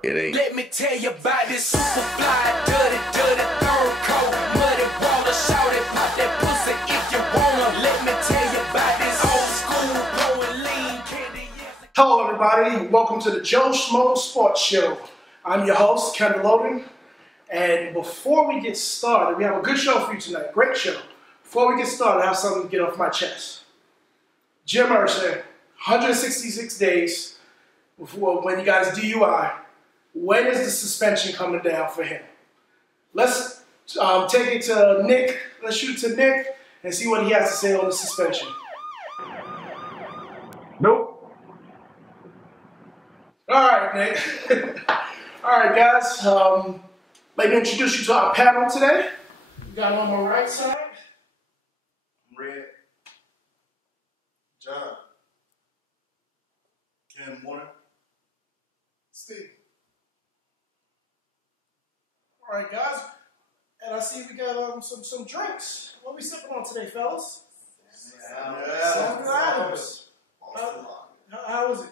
It ain't. Let me tell you about this super fly, dirty, third coat, muddy water, shout it, pop that pussy if you wanna. Let me tell you about this old school, blowing lean candy. Hello everybody, welcome to the Joe Schmo Sports Show. I'm your host, Kendall Loden, and before we get started, we have a good show for you tonight, great show. Before we get started, I have something to get off my chest. Jim Mercer, 166 days before when he got his DUI. When is the suspension coming down for him? Let's take it to Nick. Let's shoot to Nick and see what he has to say on the suspension. Nope. All right, Nick. All right, guys. Let me introduce you to our panel today. We got on my right side. Red. John. Ken Warner. Steve. All right, guys. And I see we got some drinks. What are we sipping on today, fellas? Seven items. How is it?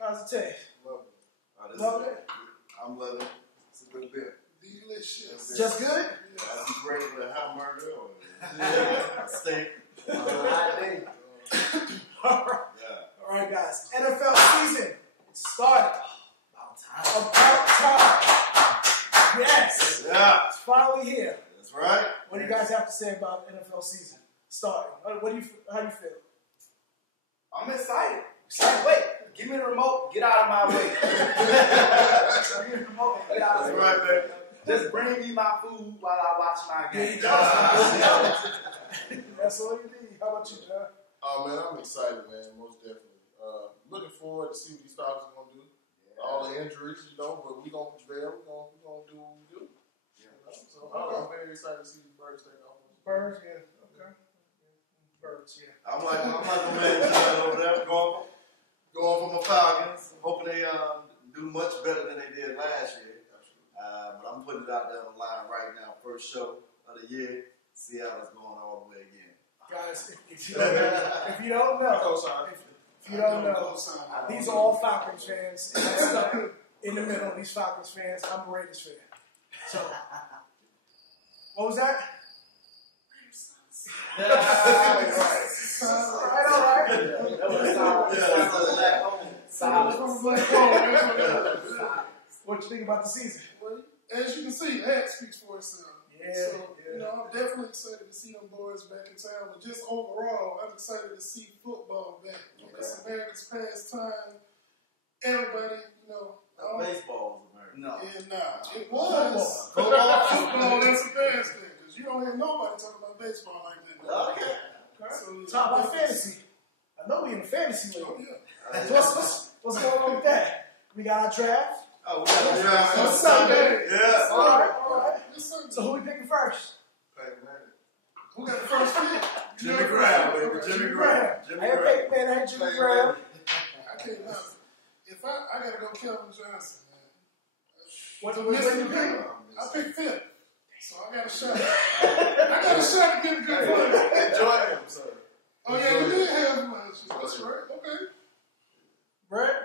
How's it taste? Love it. I'm loving it. It's a good beer. Delicious. Just good? Yeah, that'd be great with a hamburger or a steak. All right, guys. NFL season started. About time. Yes. Yeah. It's finally here. That's right. What do you guys have to say about the NFL season starting? How do you feel? I'm excited. Wait, give me the remote. Get out of my way. Give me the remote. Get out of That's my right, way. baby. Just bring me my food while I watch my game. That's all you need. How about you, John? Oh man, I'm excited, man. Most definitely. Looking forward to see what these Falcons are gonna do. Yeah. All the injuries, but we gonna prevail. We gonna do what we do. Yeah. So I'm very excited to see the Birds take off. Birds, yeah. Okay. Birds, yeah. I'm like a man over there going for my Falcons. Hoping they do much better than they did last year. But I'm putting it out there on the line right now. First show of the year. Seattle's going all the way again. Guys, if you don't know, these are all Falcons fans. And I'm stuck in the middle. These Falcons fans. I'm a Raiders fan. So, what was that? All right. What you think about the season? Well, as you can see, that speaks for itself. Yeah. So, I'm definitely excited to see them boys back in town. But just overall, I'm excited to see football back. It's America's pastime. Everybody, Baseball is American. No. Yeah, it was. Football, that's a pastime. Because you don't hear nobody talking about baseball like that. Okay. So, talk about fantasy. I know we in the fantasy league. Oh, yeah. So what's going on with that? We got our draft. Oh, we got the draft on Sunday. Yeah. All right. So who we picking first? Who got the first pick? Jimmy Graham, baby. Jimmy Graham. I ain't Peyton Man, I ain't Jimmy Graham. I can't lie. If I gotta go Kelvin Johnson, man. What So you Mr. pick? I picked fifth. So I got a shot. I got a shot to get a good one. Enjoy him, sir. Oh, yeah, you did have him last year. That's right. Okay. Brett?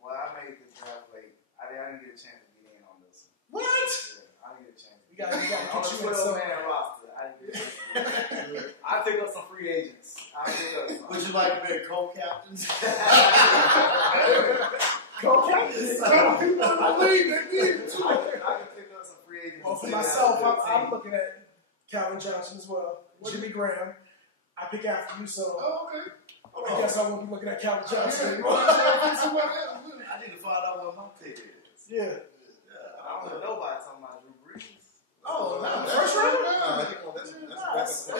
Well, I made this draft late. I didn't get a chance to get in on this one. What? Yeah, I didn't get a chance. We got to On get the you in 12-man roster, I didn't get a chance. I picked up some free agents. Would you like to be a co-captain? Co-captain? Tell people in the league they need it too. I can pick up some free agents. Well, for myself, I'm looking at Calvin Johnson as well. Jimmy Graham. I pick after you, so Oh, okay. I guess I won't be looking at Calvin Johnson. I need to find out what my pick is. Yeah. I don't know nobody talking about Drew Brees. Oh, no. First round?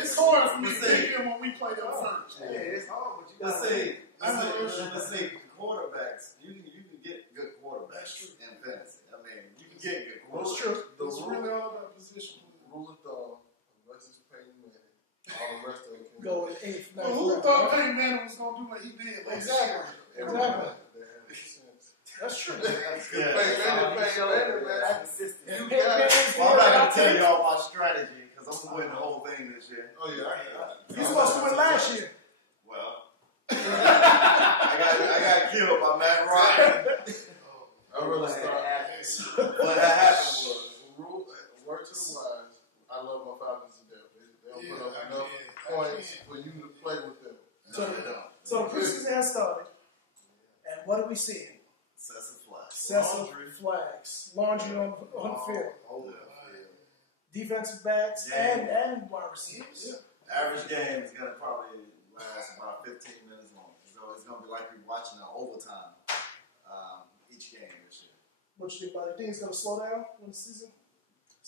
It's hard for me to pick him when we play them first. Yeah, it's hard, but you Let's gotta see, quarterbacks. You can get good quarterbacks in fantasy. I mean, you can get good quarterbacks. That's true. It's really all about position. Rule of thumb, unless it's Peyton Manning, all the rest of it can Go in eighth. Well, who thought Peyton Manning was going to do what he did? Exactly. That's true. Yeah. Peyton Manning, man. And I'm not going to tell y'all my strategy because I'm going to win the whole thing this year. Oh, yeah. You supposed to win last year. Well, I got killed by Matt Ryan. I really What start. happened. What happened was, Word to the wise. I love my Falcons to death. They don't put up enough points for you to play with them. So the preseason has started, and what are we seeing? Sets of flags. Sets of flags, laundry on the field, defensive backs and wide receivers. The average game is going to probably last about 15 minutes long. So it's going to be like you're watching an overtime each game this year. What you think about it? You think it's going to slow down when the season?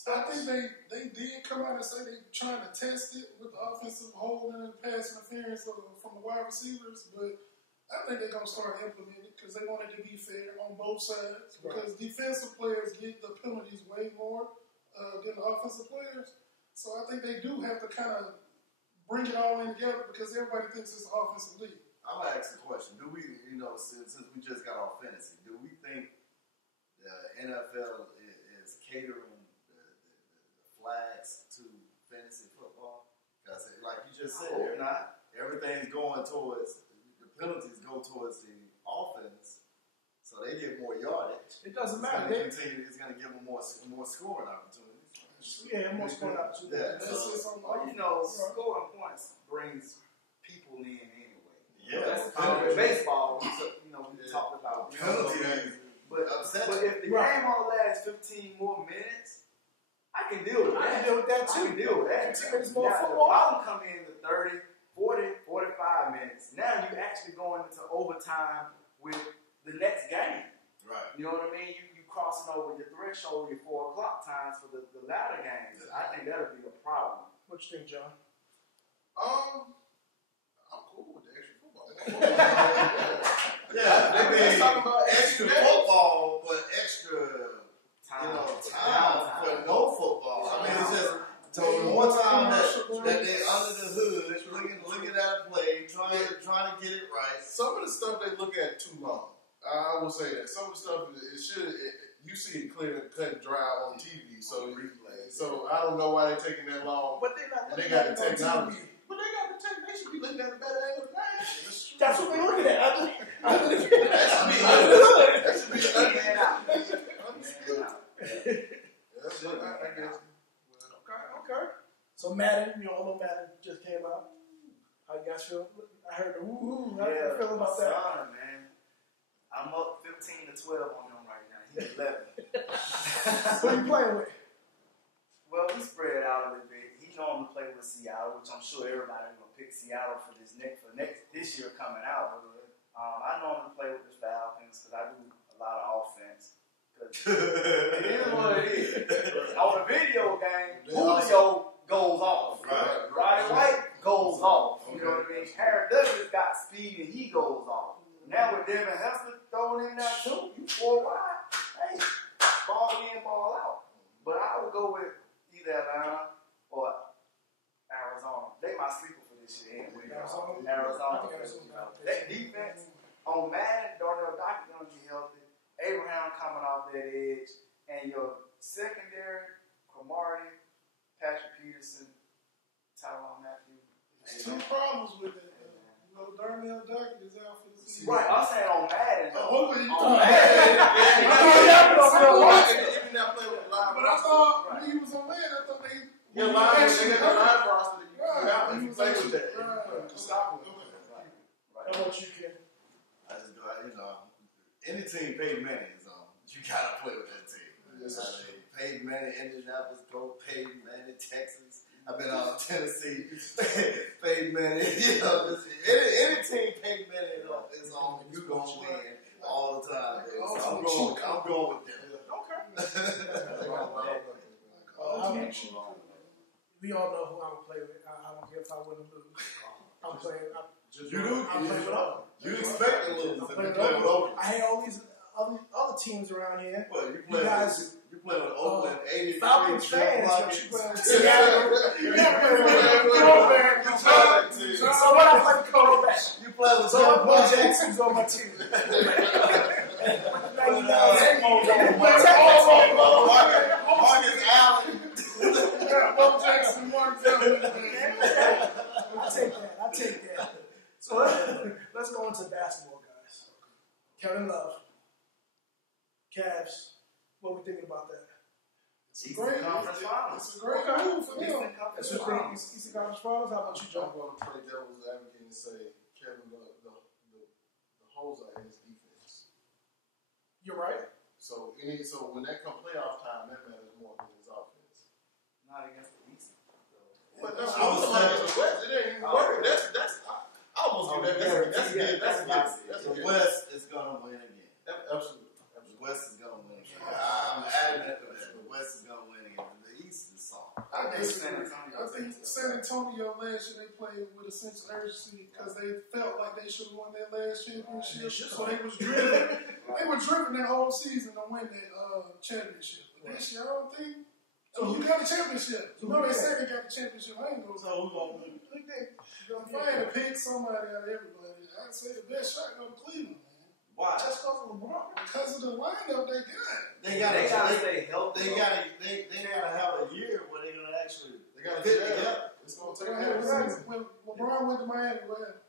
I think they did come out and say they're trying to test it with the offensive hold and the pass interference from the wide receivers, but I think they're going to start implementing it because they want it to be fair on both sides. Because defensive players get the penalties way more than the offensive players. So I think they do have to kind of bring it all in together because everybody thinks it's an offensive league. I'm going to ask a question. Do we, since we just got off fantasy, do we think the NFL is catering the flags to fantasy football? Because, like you just said, everything's going towards, the penalties go towards the offense, so they get more yardage. It doesn't matter. It's going to give them more scoring opportunities. Yeah, more scoring opportunities. Scoring points brings people in anyway. Yeah. In baseball, we talked about penalties. But if the game only lasts 15 more minutes, I can deal with that. I can deal with that too. I can deal with that. 15 minutes more now, football. the problem come in the 30, 40, 45 minutes. Now you're actually going into overtime with the next game. Right. You know what I mean? You crossing over your threshold, your 4 o'clock times for the latter games. I think that'll be a problem. What you think, John? I'm cool with the extra football. Yeah, I mean, talking about extra football, but extra time for no football. I mean, it's just so more time that they're under the hood, looking at a play, trying to get it right. Some of the stuff they look at too long. I will say that some of the stuff you see it clear, cut and dry on TV. So I don't know why they're taking that long. But they're not. And they got the technology. But they got the technology. They should be looking at a better angle than that. That's what they're looking at. That should be Okay. So Madden, although Madden just came out, how you guys feel? I heard the woo-hoo. How you feel about that? Son, man. I'm up 15 to 12 on him right now. He's 11. Who are you playing with? Well, we spread out a little bit. He normally play with Seattle, which I'm sure everybody's gonna pick Seattle for this year coming out. I normally play with the Falcons because I do a lot of offense. It is what it is. On the video game, Julio goes off. Roddy White goes off. You know what I mean? Harry Douglas got speed and he goes off. Now with Devin Hester throwing in that too, you 4 wide. Hey, ball in, ball out. But I would go with either Atlanta or Arizona. They my sleeper for this year anyway. Arizona. That defense on Madden, Darnell Dockett gonna be healthy. Abraham coming off that edge, and your secondary, Cromartie, Patrick Peterson, Tyron Matthew. There's 2 problems with it. Darnell Dockett is out for the season. Right, I'm saying on Madden. Hopefully you on Madden. But I thought when he was on Madden, I thought they got live roster. You play with that. Stop him. How about you, Ken? I just go, any team Peyton Manning is on, you gotta play with that team. Peyton Manning, Indianapolis, Peyton Manning, Texas. I've been on Tennessee, Peyton Manning. Any team Peyton Manning is on, you gonna win all the time. So I'm going with them. We all know who I'm gonna play with. I don't care if I win or lose. I'm playing. You do. I'm playing with Oakland. You expect to lose if you play with Oakland. I had all these other teams around here. Well, you play with Oakland, 83, Falcons fans. Rockets. You play with Seattle. So what I play with quarterback. You play with So Bo Jackson's on my team. Marcus Allen. Bo Jackson, Mark Allen. I'll take that. So let's go into basketball, guys. Kevin Love Cavs. What we thinking about that? It's a great conference finals. It's a great move for them. That's what you think. Eastern Conference Finals. How about you, Joe? I'm going to play devil's advocate and say Kevin, the holes are in his defense. You're right. So when that comes playoff time, that matters more than his offense. Not against the East. But that's what I'm saying. The West, it ain't even working. That's I almost give that. That's the West is gonna win again. Absolutely. The West is gonna win again. I'm adamant to that. The West is gonna win again. The East is soft. I think San Antonio last year they played with a sense of urgency because they felt like they should have won their last championship. So they was driven. They were driven that whole season to win that championship. But this year, I don't think. So you got a championship. You know they said they got the championship. I ain't gonna say who gonna win. If I had to pick somebody out of everybody, I'd say the best shot go to Cleveland, man. Why? Just because of LeBron. Because of the lineup they got. They gotta stay healthy. They gotta have a year where they're gonna actually. They got to fit get together. It's going to take a When LeBron went to Miami, what happened?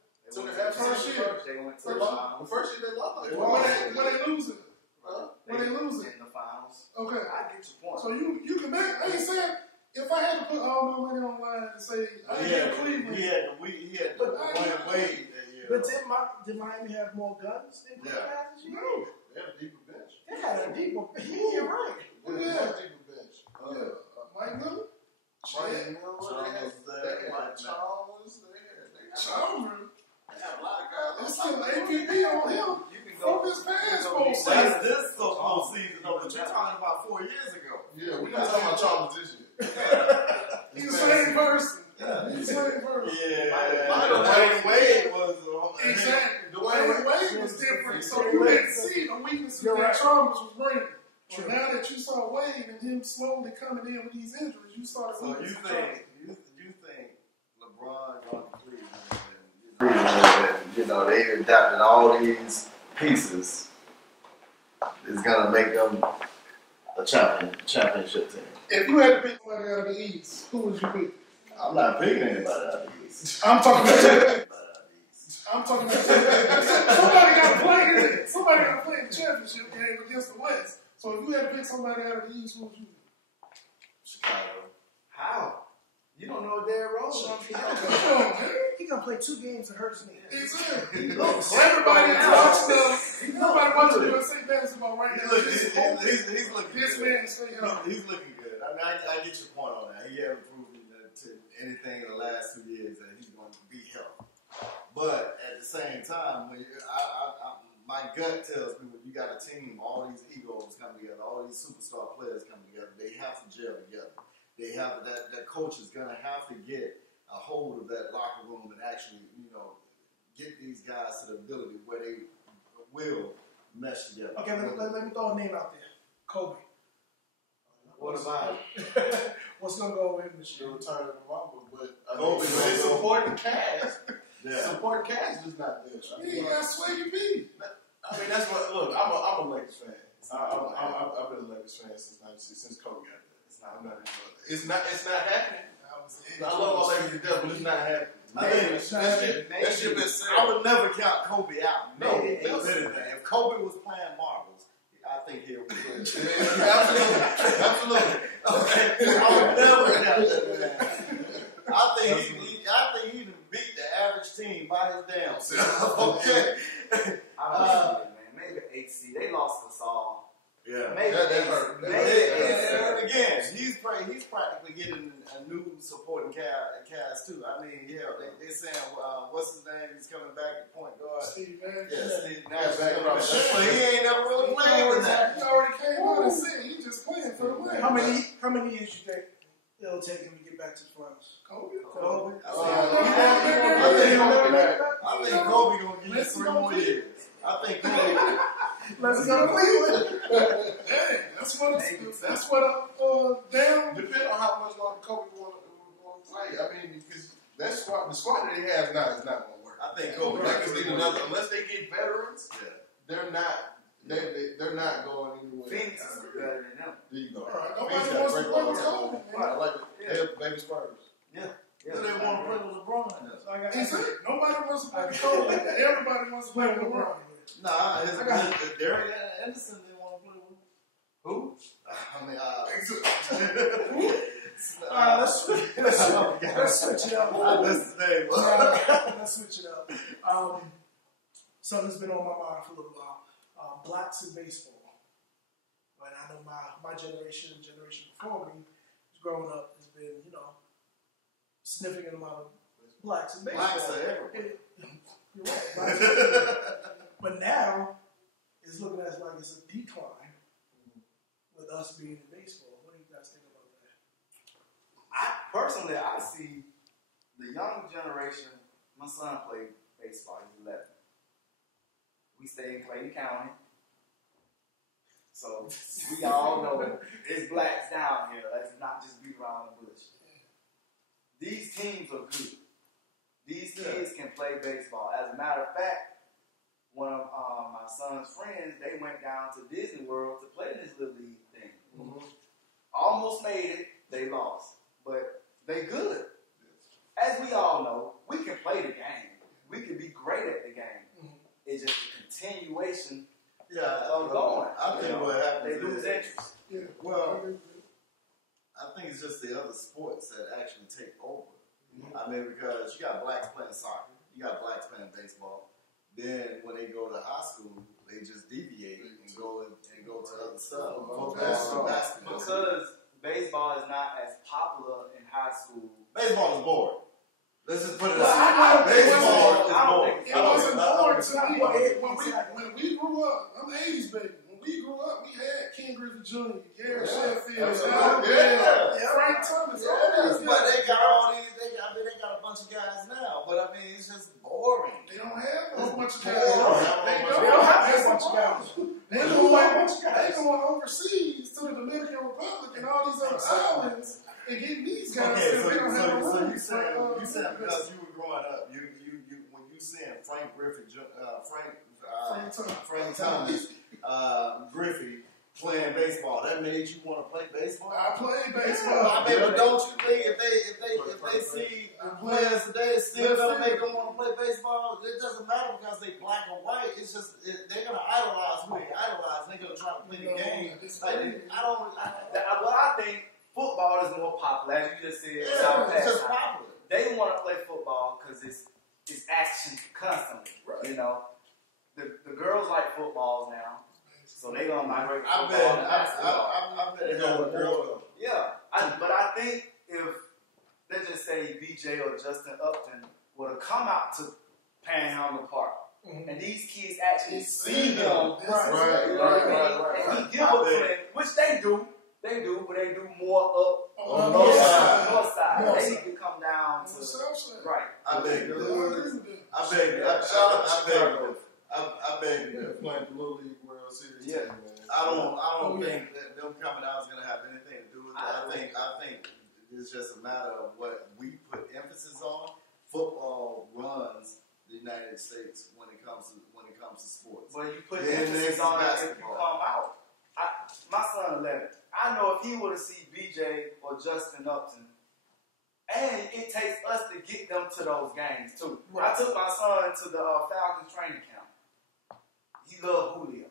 First year. They went to the finals. The first year they lost. When they losing? When they losing? In the finals. Okay. I get your point. So you can make. I ain't saying if I had to put all my money on the line and say I get Cleveland. He had the Dwayne Wade that year. But did Miami have more guns than Cleveland had this year? No. They had a deeper bench. They had a deeper. You're right. They had a deeper bench. Mike Miller. Chalmers. They had a lot of guys. There's still APB on him. You can From go. this past That's season. this football season, though. But you're talking about 4 years ago. Yeah, we're not talking about Chalmers this year. He's the same person. He's the same person. Yeah. Dwayne Wade was. Exactly. Dwayne Wade was different, so you didn't see the weaknesses that Chalmers was bringing. But now that you saw Wade and him slowly coming in with these injuries, you started. So you think LeBron going to Cleveland, they adapted all these pieces is gonna make them a championship team. If you had to pick somebody out of the East, who would you pick? I'm not picking anybody out of the East. I'm talking about. Anybody out of the East. I'm talking about. Somebody got to play in it. Somebody got to play in the championship game against the West. So if you had to pick somebody out of the East, who would you pick? Chicago. How? You don't know Derrick Rose. He gonna play 2 games and hurt his knee. Exactly. looks Everybody is watching nobody watching USA basketball right now. He's looking This good. man is staying up. He's looking good. I mean, I get your point on that. He hasn't proven to anything in the last 2 years that he's going to be healthy. But at the same time, when my gut tells me when you got a team, all these egos come together, all these superstar players come together, they have to gel together. They have that coach is going to have to get a hold of that locker room and actually, get these guys to the ability where they will mesh together. Okay, let me throw a name out there. Kobe. What about What's gonna go in this The year? return of Mamba, but Kobe, it's supporting cast. Yeah. Support cast is not there. Yeah, you got Swaggy P. I mean, that's what. Look, I'm a Lakers fan. I've been a Lakers fan since Kobe got there. It's not happening. I love all Lakers to death, but it's not happening. That shit been said. I would never count Kobe out. No, Maybe. if Kobe was playing marbles, I think he would win. Absolutely. Okay, I would never count that man. I think he beat the average team by his damn self. Okay. I don't see it, man. Maybe 8 seed. They lost us all. Yeah. Maybe That 8 hurt. seed. And again, he's practically getting a new supporting cast too. I mean, they're saying what's his name? He's coming back at point guard. Steve Nash. Yeah, Steve Yeah, Nash. back around. But he ain't never really played with that. He already came out and said he just playing for the win. How many years you think it'll take him to get back to the finals? Kobe? I think Kobe gonna give you 3 more years. I think Kobe. Let's go Cleveland. Hey, that's what down. Depending on how much longer Kobe want to play. I mean, because the squad that he has now is not going to work. I think Kobe. Lakers need another. Unless they get veterans, Yeah. they're not going anywhere. Phoenix is better than them. There you go. All right, Phoenix nobody got wants to great play ball with club. Kobe, man. I like it. They're baby Spurs. They want to play with LeBron. Exactly. Nobody wants to play with Kobe. Everybody wants to play with LeBron. Nah, Derek Anderson didn't want to play with LeBron. I mean, Let's switch it up. That's his name. Let's switch it up. Something that's been on my mind for a little while. Blacks in baseball. And I know my generation before me, growing up, has been, significant amount of blacks in baseball. Blacks are everywhere. You're right. Blacks are everywhere. But now, it's looking as like it's a decline with us being in baseball. What do you guys think about that? I see the young generation. My son played baseball. He's 11. We stay in Clayton County. So we all know it's blacks down here. Let's not just beat around the bush. These teams are good. These kids can play baseball. As a matter of fact, one of my son's friends, they went down to Disney World to play this little league thing. Mm-hmm. Almost made it. They lost. But they good. As we all know, we can play the game. We can be great at the game. Mm-hmm. It's just the continuation of going. I think what happens they lose interest. Yeah. Well, I think it's just the other sports that actually take over. Mm-hmm. I mean, because you got blacks playing soccer, you got blacks playing baseball. Then when they go to high school, they just deviate and go to other stuff. Basketball. Because baseball is not as popular in high school. Baseball is boring. Let's just put it Well, out. Baseball is boring. It wasn't boring to me. When we grew up, I'm the 80s baby. When we grew up, we had Ken Griffey Jr., Gary Sheffield, Frank Thomas, all these guys. But they got all these. They got a bunch of guys now. But I mean, it's just boring. They don't have a whole bunch of guys. They don't have a bunch of guys. They going overseas to the Dominican Republic and all these other islands and getting these guys. Okay, they don't have a so room. you said because you were growing up, you when you seeing Frank Griffey, Frank Thomas, Griffey playing baseball, that made you want to play baseball. I played baseball. I mean, but don't you think if they see the players today, it's still gonna make them want to play baseball? It doesn't matter because they black or white. It's just they're gonna idolize who they idolize. They're gonna try to play the game. What I think, football is more popular, as you just said. It's just popular. They want to play football because it's action constantly. Right. The girls like footballs now. So they gonna migrate to football and basketball. I bet it's gonna grow. Yeah, but I think if let's just say BJ or Justin Upton would have come out to Panhandle Park, and these kids actually see him, right, and he give a friend, which they do, but they do more up on the north side. They need to come down to the south side. Right. I beg you. Playing the Little League World Series. Yeah. Team, man. I don't think that them coming out is going to have anything to do with it. I think it's just a matter of what we put emphasis on. Football runs the United States when it comes to sports. Well, you put emphasis on it if you come out. My son 11. I know if he would have seen BJ or Justin Upton, and it takes us to get them to those games too. Right. I took my son to the Falcons training camp. He loved Julio.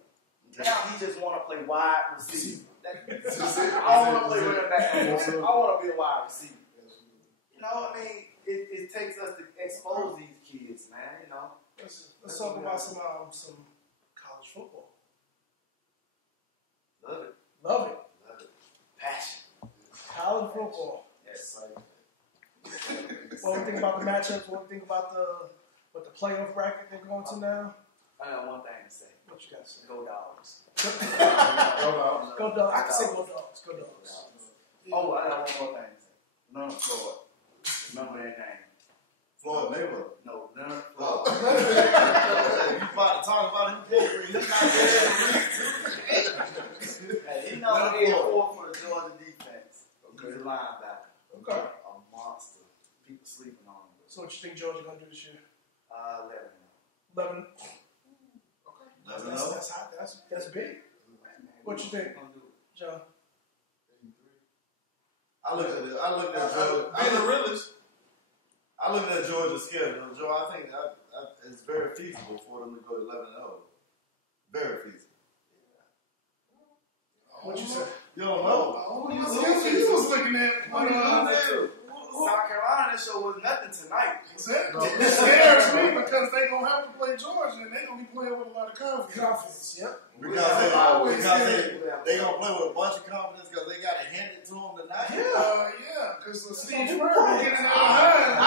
Now he just want to play wide receiver. I don't want to play running back. I want to be a wide receiver. I mean, it takes us to expose these kids, man. Let's talk about some college football. Love it. Passion. College football. Yes. What do you think about the matchups? What do you think about the playoff bracket they're going to now? I got one thing to say. What you got to say? Go Dogs. Go Dogs. I can say go Dogs. Go Dogs. Yeah. Oh, I got one more thing to say. None of Floyd. Remember that name. Floyd Mayweather. No, none of Floyd. You about to talk about him? He's number 84 for the Georgia defense. Okay. He's a linebacker. Okay. A monster. People sleeping on him. So what you think Georgia going to do this year? 11. 11. That's hot. That's big. What you think, John? I looked at Georgia. Being a realist. I looked at Georgia's schedule. Joe, I think it's very feasible for them to go 11-0. Very feasible. What you say? You don't know. He was looking at South Carolina show was nothing tonight. exactly. It scares me because they gonna have to play Georgia and they gonna be playing with a lot of confidence. Yep. Because they gonna play with a bunch of confidence because they got to hand it to them tonight. Yeah, because Steve Spurrier will get in there behind.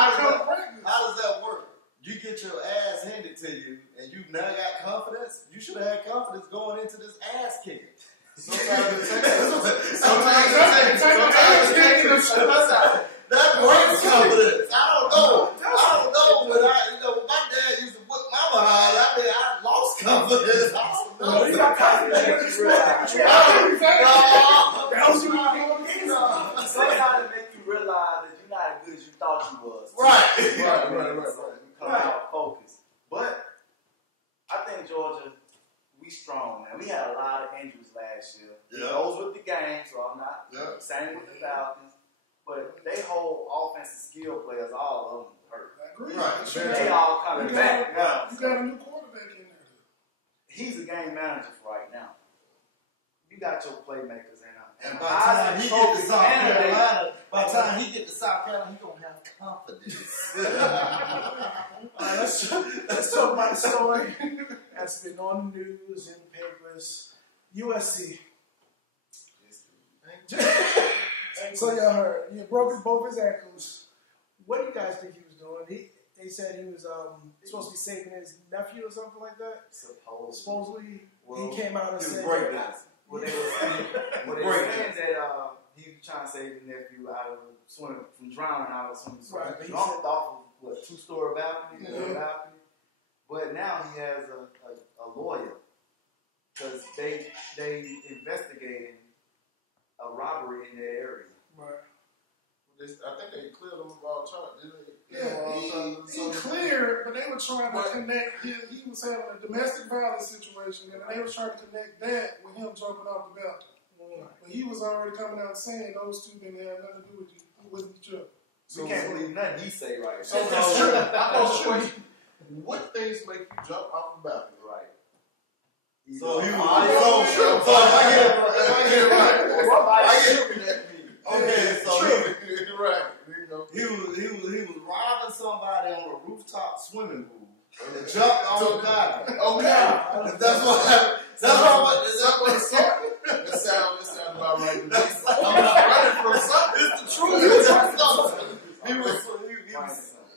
How does that work? You get your ass handed to you, and you now got confidence. You should have had confidence going into this ass kicking. Sometimes that brings confidence. I don't know, but my dad used to put my behind. I lost confidence. I don't know. You got confidence. Sometimes it make you realize that you're not as good as you thought you was. Right. Come out focused. But I think Georgia, we strong, man. We had a lot of injuries last year. Yeah. Those with the game, so I'm not. Yeah. Same with the Falcons. But they hold offensive skill players, all of them hurt. Right. They all coming back now. You got a new quarterback in there. He's a game manager for right now. You got your playmakers in there. And by the time he get to South Carolina, he gonna have confidence. Let's talk about the story that's been on the news and papers. USC. So y'all heard he broke both his ankles. What do you guys think he was doing? They said he was supposed to be saving his nephew or something like that. Supposedly, he came out and said. Well, they were saying that he was trying to save the nephew out of swimming from drowning out of swimming. Right, He jumped off of a 2-story balcony, But now he has a lawyer because they investigating a robbery in that area. Right. I think they cleared him of all charges, didn't they? He cleared, but they were trying to connect. He was having a domestic violence situation, and they were trying to connect that with him jumping off the balcony. But he was already coming out saying those two didn't have nothing to do with each other. We can't believe nothing he say right now. So that's true. I know what things make you jump off the balcony? Right. So he was if I get it right. Okay, so he was robbing somebody on a rooftop swimming pool and jumped off the balcony. Okay, that's what happened. Is that what it started? It sounds about right. I'm not running from something. It's the truth.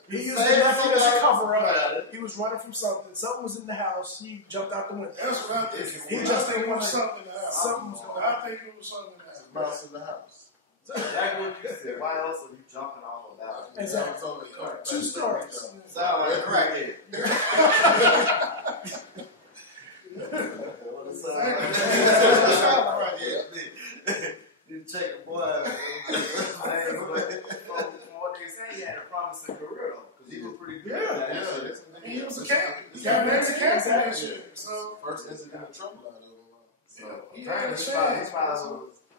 He used the nephew as a cover up. He was running from something. Something was in the house. He jumped out the window. That's what I think. He just didn't want something in the house. I think it was something in the house. Mouse in the house. Exactly what you said. Why else are you jumping off of that? Exactly. 2 stories. Sound like a crackhead. You check the boy. From what they say, he had a promising career though, because he was pretty good. And he was a captain. He got named the captain that shit. So first incident of trouble out of him. So he had a chance. I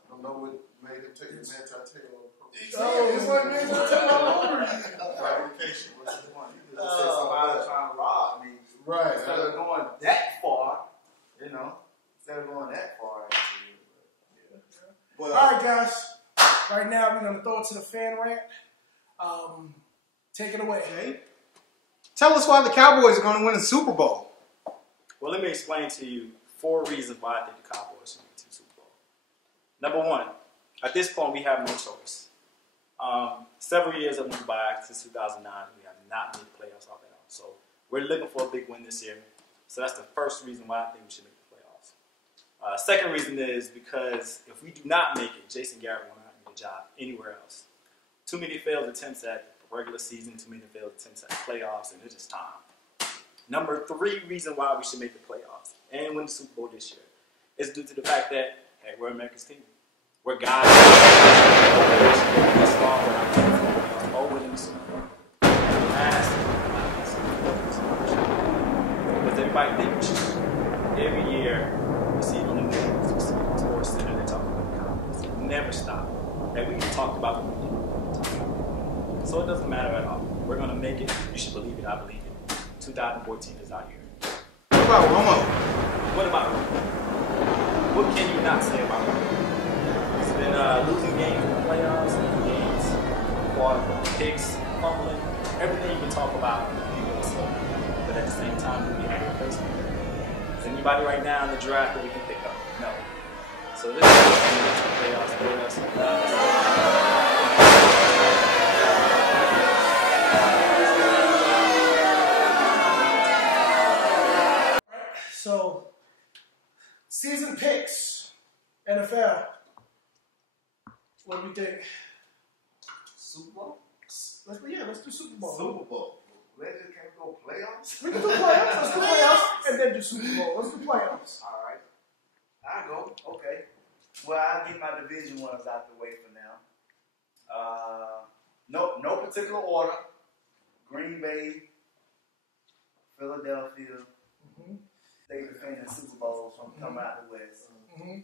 don't know what made him take his anti-tail approach. It's like man, all over again. Clarification. You just said somebody trying to rob me. Right. Instead of going that far, instead of going that far. All right, guys. Right now, we're going to throw it to the fan rant. Take it away. Okay. Tell us why the Cowboys are going to win the Super Bowl. Well, let me explain to you 4 reasons why I think the Cowboys should win the Super Bowl. Number 1, at this point, we have no choice. Several years have went by since 2009. We have not made the playoffs off and on. So we're looking for a big win this year. So that's the first reason why I think we should make the playoffs. Second reason is because if we do not make it, Jason Garrett will not get a job anywhere else. Too many failed attempts at the regular season, too many failed attempts at the playoffs, and it's just time. Number 3 reason why we should make the playoffs and win the Super Bowl this year is due to the fact that, hey, we're America's team. We're guys this far without winning the Super Bowl. Because everybody thinks every year we see on the news, we see on Sports Center, they talk about the Cowboys. It never stop. And we talked about the weekend. So it doesn't matter at all. We're going to make it. You should believe it. I believe it. 2014 is our year. What about Romo? What about Romo? What can you not say about Romo? quarter, from picks, fumbling, everything you can talk about, people are slow. But at the same time, do we have a replacement? Is anybody right now in the draft that we can pick up? No. So this is the playoffs for us. So, season picks, NFL. What do we think? Super Bowl? Let's do Super Bowl. Super Bowl. Legends can't go playoffs? We can do playoffs. Let's do playoffs and then do Super Bowl. Let's do playoffs. All right. I'll go. Okay. Well, I'll get my division ones out the way for now. No particular order. Green Bay, Philadelphia. Mm-hmm. They defending Super Bowls from coming out the West. Mm-hmm.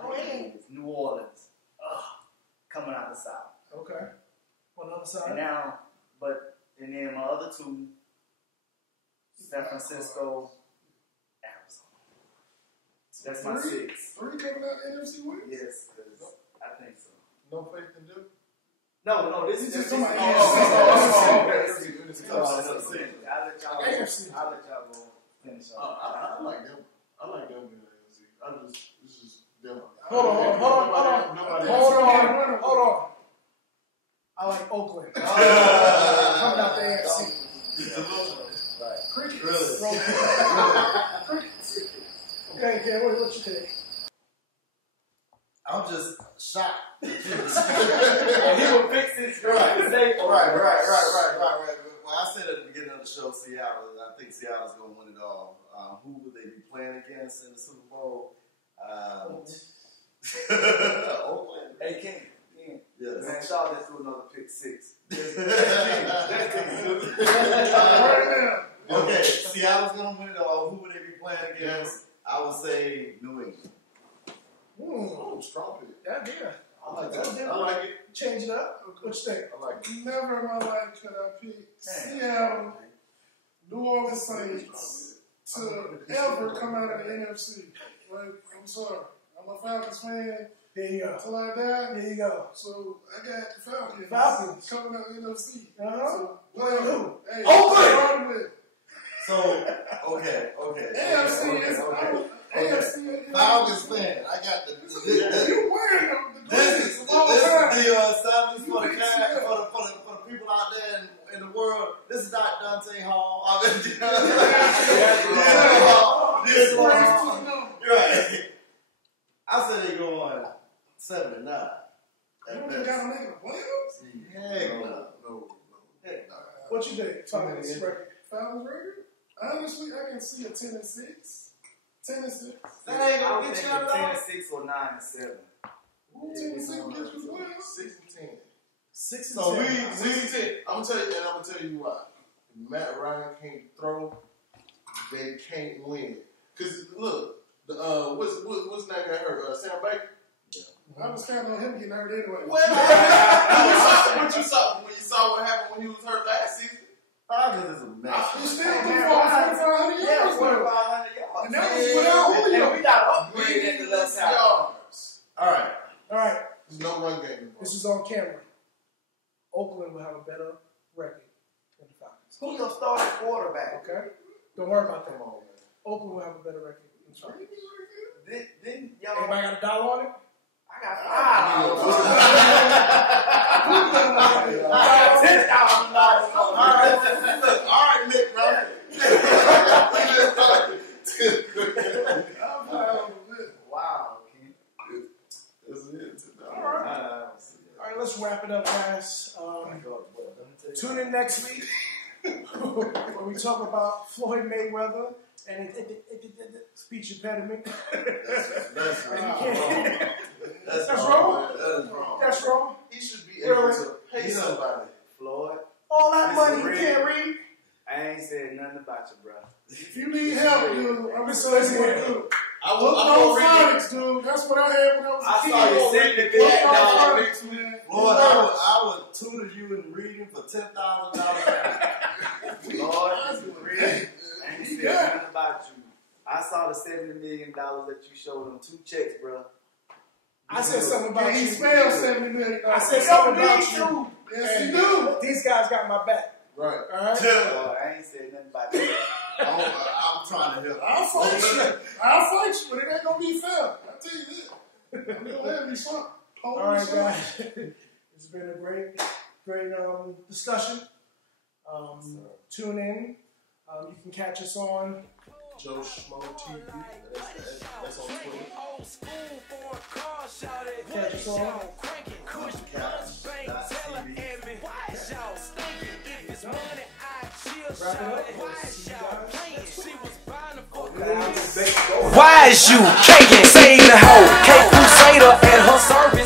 Go ahead. New Orleans. Coming out the South. Okay. On the other side. And then my other two, San Francisco, Arizona. That's my six. Three coming out of NFC West? Yes, because I think so. No faith in them? No, this is just somebody I'll let y'all go finish up. I like them. I like them in the NFC. It's just them. Hold on. I like Oakland. Coming out the AFC. Crickets. Really? Crickets. Okay, Ken, what you think? I'm just shocked. And he will fix this right. Right. Well, I said at the beginning of the show, Seattle. I think Seattle's going to win it all. Who would they be playing against in the Super Bowl? Oakland. Hey, King. Yes. Man, Shaw just threw another pick six. Okay, Seattle's going to win it all. Who would they be playing against? I would say New England. Strong pick. Yeah. I like that. I like it. Change it up. What you think? I like it. Never in my life could I pick Seattle, New Orleans Saints to ever come out of the NFC. Like, I'm sorry. I'm a Falcons fan. There you go. Till I die. There you go. So I got the Falcons. coming out of the NFC. Uh-huh. So, who? Hey, Oakland! So, okay. AFC is AFC. Falcons fan. I got the. You wearing them? This is the established for the people out there in the world. This is not Dante Hall. Right. I said they going 7-9. You don't got to make a playoffs? Heck no. What you think? Falcons record. Falcons record? Honestly, I can see a 10-6. 10-6. That ain't gonna I get think you out of 10-6 or 9-7. 10-6 gets you well. 6-10. 6 and So 10. I'm gonna tell you why. If Matt Ryan can't throw, they can't win. Cause look, what's name got hurt? Sam Baker. I was counting on him getting hurt anyway. Well, what you saw when you saw what happened when he was hurt last season? Falcons is a mess. You still threw for 4,500 yards. 4,500 yards. And that was without Julio. And we got to upgrade at the left side. Yards. All right. There's no run game involved. This is on camera. Oakland will have a better record than the Falcons. Who's your starting quarterback? Okay? Don't worry about that. Oakland will have a better record than the Falcons. Then y'all. Anybody got a dollar on it? I got $5. All right, Nick, bro. Wow, King. That's it. All right, let's wrap it up, guys. Tune in next week where we talk about Floyd Mayweather and speech impediment. That's wrong. That's wrong. That's wrong. He should be able to pay He's somebody. Floyd, All that Listen, money you can't read. I ain't said nothing about you, bro. If you need help, dude, I'm just saying what to do. I Look will on read it. Phonics, dude. That's what I had when I was a I kid. saw you sitting the Look bed on down. Phonics, man. Lord, I would tutor you in reading for $10,000. Lord, I ain't said nothing about you. I saw the $70 million that you showed them 2 checks, bro. I said something about He you. spelled $70 million. I said something about you. Yes, he And do. these guys got my back. Right. All right? I ain't said nothing about that. I'm trying to help. I'll fight you, but it ain't gonna be fair. I'll tell you this. I'm gonna have me something. All right, guys. It's been a great discussion. Tune in. You can catch us on JoeSchmoTV. That's on Twitter. Catch us on. Wrap it up. We'll see you guys. Why is you caking? Save the hoe, cake crusader and her service.